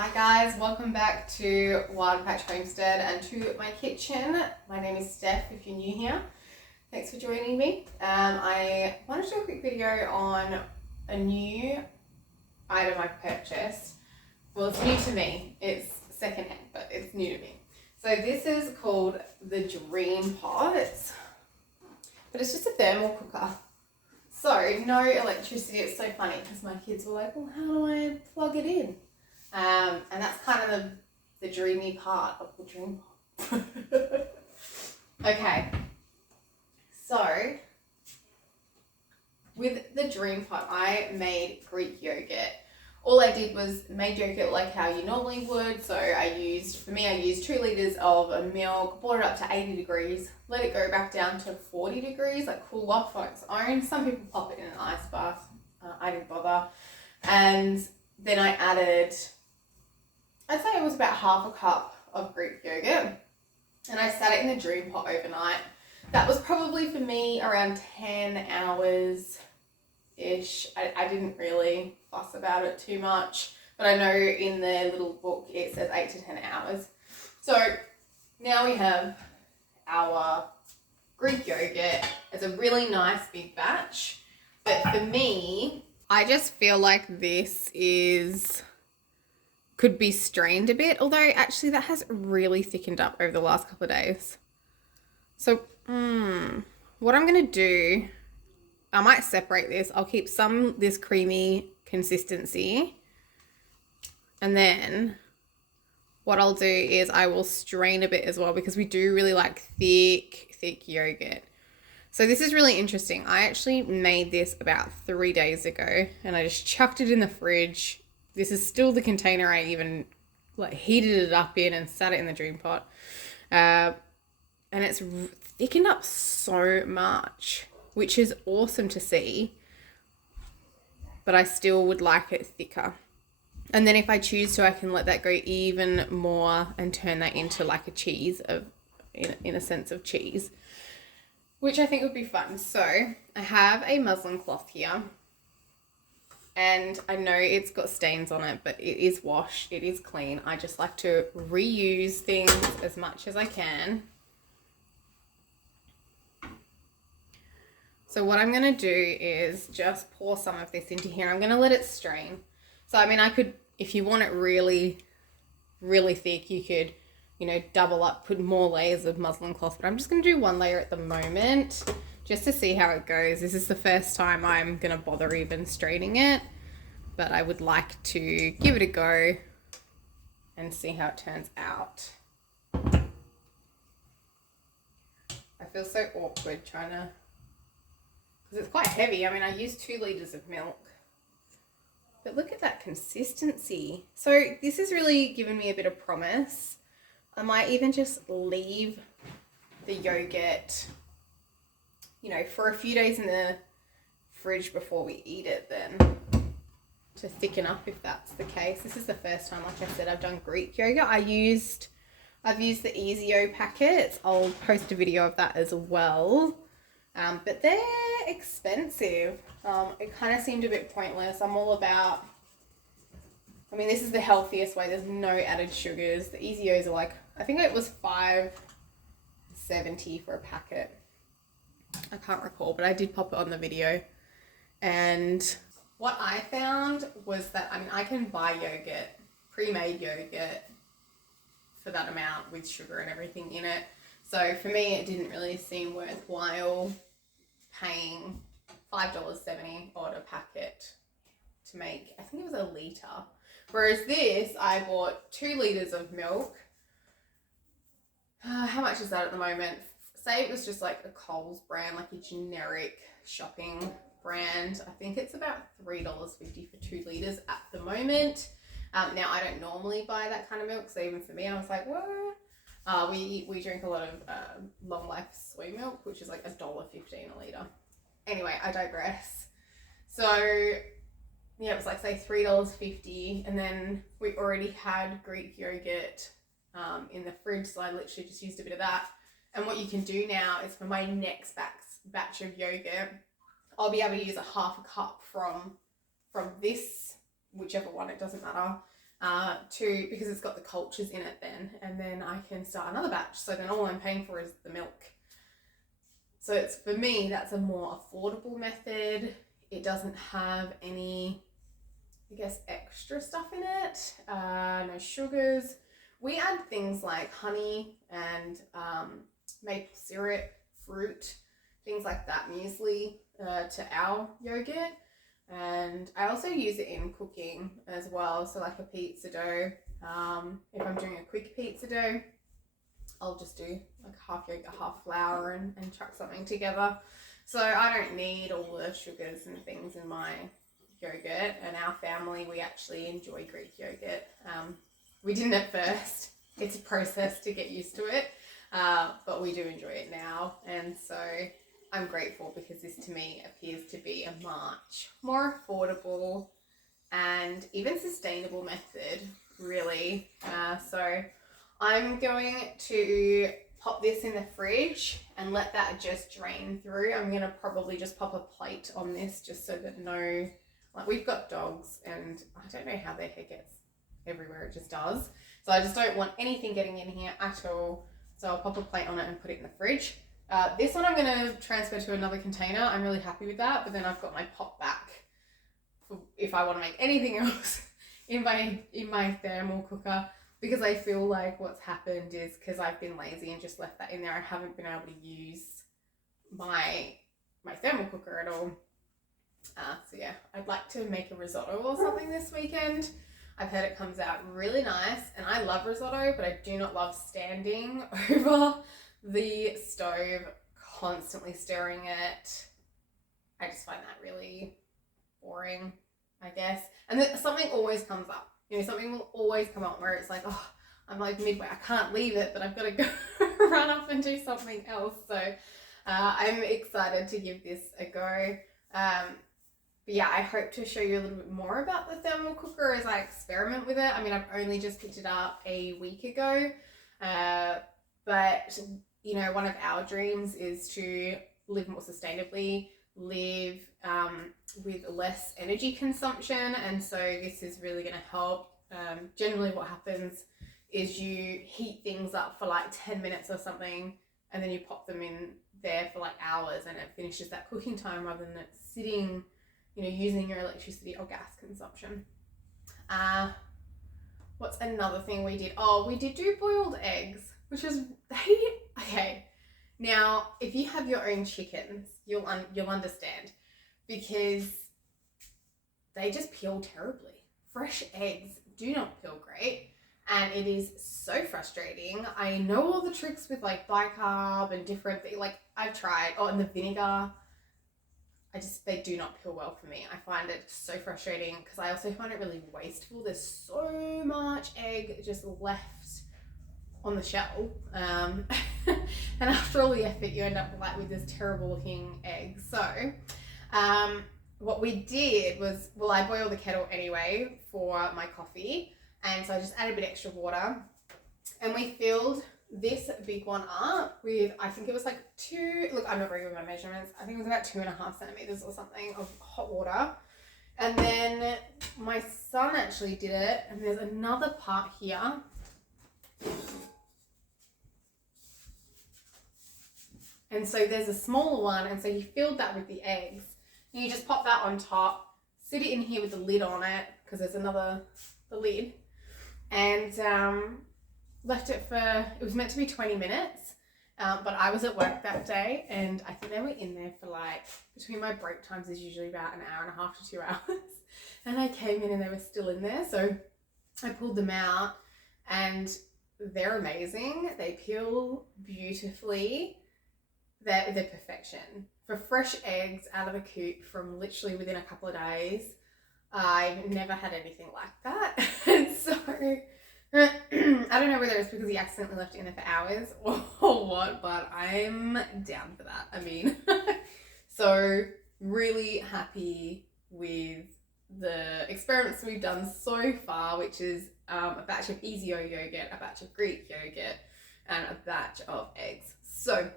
Hi guys, welcome back to Wild Patch Homestead and to my kitchen. My name is Steph if you're new here. Thanks for joining me. I wanted to do a quick video on a new item I purchased. Well, it's new to me. It's secondhand, but it's new to me. So this is called the Dream Pot, but it's just a thermal cooker. So no electricity. It's so funny because my kids were like, well, how do I plug it in? And that's kind of the dreamy part of the dream pot. Okay, so with the dream pot, I made Greek yogurt. All I did was made yogurt like how you normally would. So I used 2 liters of milk, brought it up to 80 degrees, let it go back down to 40 degrees, like cool off on its own. Some people pop it in an ice bath. I didn't bother. And then I added, I'd say it was about half a cup of Greek yogurt, and I sat it in the dream pot overnight. That was probably for me around 10 hours-ish. I didn't really fuss about it too much, but I know in the little book it says 8 to 10 hours. So now we have our Greek yogurt. It's a really nice big batch, but for me, I just feel like this could be strained a bit, although actually that has really thickened up over the last couple of days. So what I'm going to do, I might separate this. I'll keep this creamy consistency, and then what I'll do is I will strain a bit as well, because we do really like thick yogurt. So this is really interesting. I actually made this about 3 days ago and I just chucked it in the fridge. This is still the container I even heated it up in and sat it in the dream pot. And it's thickened up so much, which is awesome to see, but I still would like it thicker. And then if I choose to, I can let that go even more and turn that into like a cheese, in a sense of cheese, which I think would be fun. So I have a muslin cloth here, and I know it's got stains on it, but it is washed, it is clean. I just like to reuse things as much as I can. So what I'm going to do is just pour some of this into here. I'm going to let it strain. So I mean, I could, if you want it really, really thick, you could, double up, put more layers of muslin cloth, but I'm just going to do 1 layer at the moment just to see how it goes. This is the first time I'm going to bother even straining it, but I would like to give it a go and see how it turns out. I feel so awkward trying to, because it's quite heavy. I mean, I used 2 liters of milk, but look at that consistency. So this has really given me a bit of promise. I might even just leave the yogurt, for a few days in the fridge before we eat it then, to thicken up if that's the case. This is the first time, like I said, I've done Greek yogurt. I've used the Easio packets. I'll post a video of that as well. But they're expensive. It kind of seemed a bit pointless. I'm all about, this is the healthiest way. There's no added sugars. The Easios are like, I think it was $5.70 for a packet. I can't recall, but I did pop it on the video. And what I found was that, I can buy yogurt, pre-made yogurt, for that amount with sugar and everything in it. So for me, it didn't really seem worthwhile paying $5.70 odd a packet to make, I think it was a litre. Whereas this, I bought 2 litres of milk. How much is that at the moment? Say it was just like a Coles brand, like a generic shopping brand. I think it's about $3.50 for 2 litres at the moment. Now, I don't normally buy that kind of milk, so even for me, I was like, what? We drink a lot of long life soy milk, which is like $1.15 a litre. Anyway, I digress. So yeah, it was like, say, $3.50, and then we already had Greek yogurt in the fridge, so I literally just used a bit of that. And what you can do now is, for my next batch of yogurt, I'll be able to use a half a cup from this, whichever one, it doesn't matter, because it's got the cultures in it then, and then I can start another batch. So then all I'm paying for is the milk. So it's, for me, that's a more affordable method. It doesn't have any, I guess, extra stuff in it. No sugars. We add things like honey and maple syrup, fruit, things like that, muesli, to our yogurt. And I also use it in cooking as well. So like a pizza dough. If I'm doing a quick pizza dough, I'll just do like half yogurt, half flour, and chuck something together. So I don't need all the sugars and things in my yogurt. And our family, we actually enjoy Greek yogurt. We didn't at first. It's a process to get used to it, but we do enjoy it now. And so I'm grateful, because this to me appears to be a much more affordable and even sustainable method, really. So I'm going to pop this in the fridge and let that just drain through. I'm going to probably just pop a plate on this just so that like we've got dogs and I don't know how their hair gets everywhere, it just does. So I just don't want anything getting in here at all. So I'll pop a plate on it and put it in the fridge. This one I'm going to transfer to another container. I'm really happy with that, but then I've got my pot back for if I want to make anything else in my thermal cooker, because I feel like what's happened is, because I've been lazy and just left that in there, I haven't been able to use my thermal cooker at all. So yeah, I'd like to make a risotto or something this weekend. I've heard it comes out really nice, and I love risotto, but I do not love standing over the stove, constantly stirring it. I just find that really boring, I guess. And then something always comes up. You know, something will always come up where it's like, oh, I'm like midway, I can't leave it, but I've got to go run off and do something else. So I'm excited to give this a go. But yeah, I hope to show you a little bit more about the thermal cooker as I experiment with it. I mean, I've only just picked it up a week ago, but you know, one of our dreams is to live more sustainably, live with less energy consumption, and so this is really going to help. Generally what happens is you heat things up for like 10 minutes or something, and then you pop them in there for like hours, and it finishes that cooking time rather than it sitting, you know, using your electricity or gas consumption. What's another thing we did? Oh, we did do boiled eggs, which is, okay. Now, if you have your own chickens, you'll understand, because they just peel terribly. Fresh eggs do not peel great, and it is so frustrating. I know all the tricks with like bicarb and different things, like I've tried. Oh, and the vinegar, they do not peel well for me. I find it so frustrating, because I also find it really wasteful. There's so much egg just left on the shell, and after all the effort, you end up like with this terrible looking egg. So what we did was, well, I boiled the kettle anyway for my coffee, and so I just added a bit extra water, and we filled this big one up with, I think it was like I'm not very good with my measurements, I think it was about 2.5 centimeters or something of hot water. And then my son actually did it, and there's another part here. And so there's a smaller one, and so he filled that with the eggs. And you just pop that on top, sit it in here with the lid on it, because there's the lid, and left it for, it was meant to be 20 minutes, but I was at work that day, and I think they were in there for like, between my break times is usually about an hour and a half to 2 hours, and I came in and they were still in there, so I pulled them out, and they're amazing. They peel beautifully. They're perfection. For fresh eggs out of a coop from literally within a couple of days, I've never had anything like that. And so I don't know whether it's because he accidentally left it in there for hours or what, but I'm down for that. I mean, so really happy with the experiments we've done so far, which is a batch of easy yogurt, a batch of Greek yogurt, and a batch of eggs. So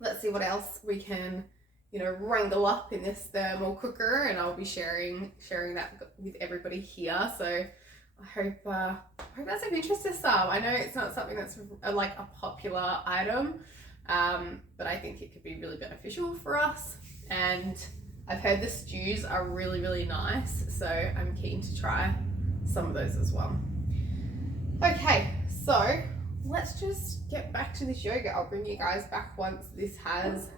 let's see what else we can, you know, wrangle up in this thermal cooker, and I'll be sharing that with everybody here. So I hope that's of interest to some. I know it's not something that's like a popular item, but I think it could be really beneficial for us. And I've heard the stews are really, really nice, so I'm keen to try some of those as well. Okay, so let's just get back to this yogurt. I'll bring you guys back once this has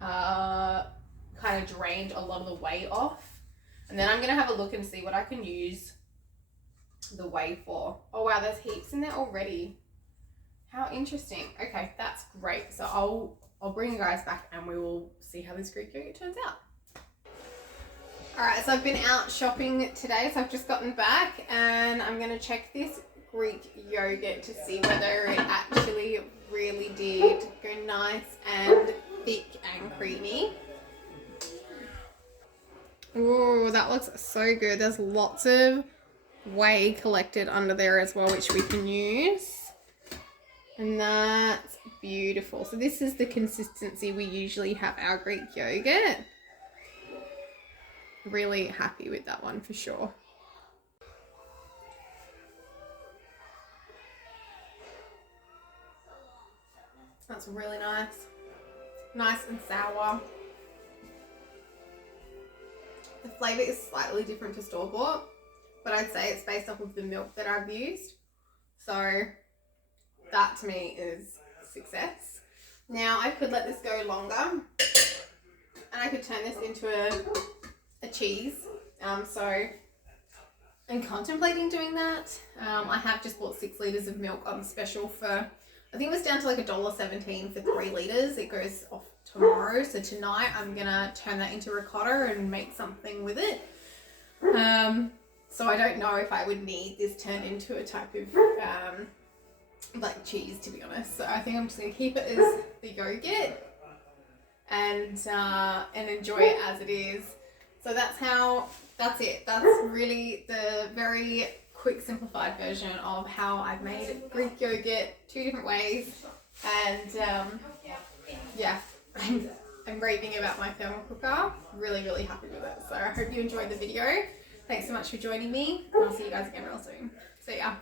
kind of drained a lot of the whey off. And then I'm going to have a look and see what I can use the whey for. Oh wow, there's heaps in there already. How interesting. Okay, that's great. So I'll bring you guys back and we will see how this Greek yogurt turns out. Alright, so I've been out shopping today, so I've just gotten back and I'm going to check this Greek yogurt to see whether it actually really did go nice and thick and creamy. Ooh, that looks so good. There's lots of whey collected under there as well, which we can use. And that's beautiful. So this is the consistency we usually have our Greek yogurt. Really happy with that one for sure. That's really nice. Nice and sour. The flavour is slightly different to store-bought, but I'd say it's based off of the milk that I've used. So that to me is success. Now I could let this go longer and I could turn this into a cheese. So I'm contemplating doing that. I have just bought 6 litres of milk on special for, I think it was down to like $1.17 for 3 litres. It goes off tomorrow, so tonight I'm gonna turn that into ricotta and make something with it. So I don't know if I would need this turned into a type of like cheese, to be honest. So I think I'm just gonna keep it as the yogurt and enjoy it as it is. So that's it. That's really the very quick simplified version of how I've made Greek yogurt 2 different ways. And yeah, I'm raving about my thermal cooker. Really, really happy with it. So I hope you enjoyed the video. Thanks so much for joining me, and I'll see you guys again real soon. See ya.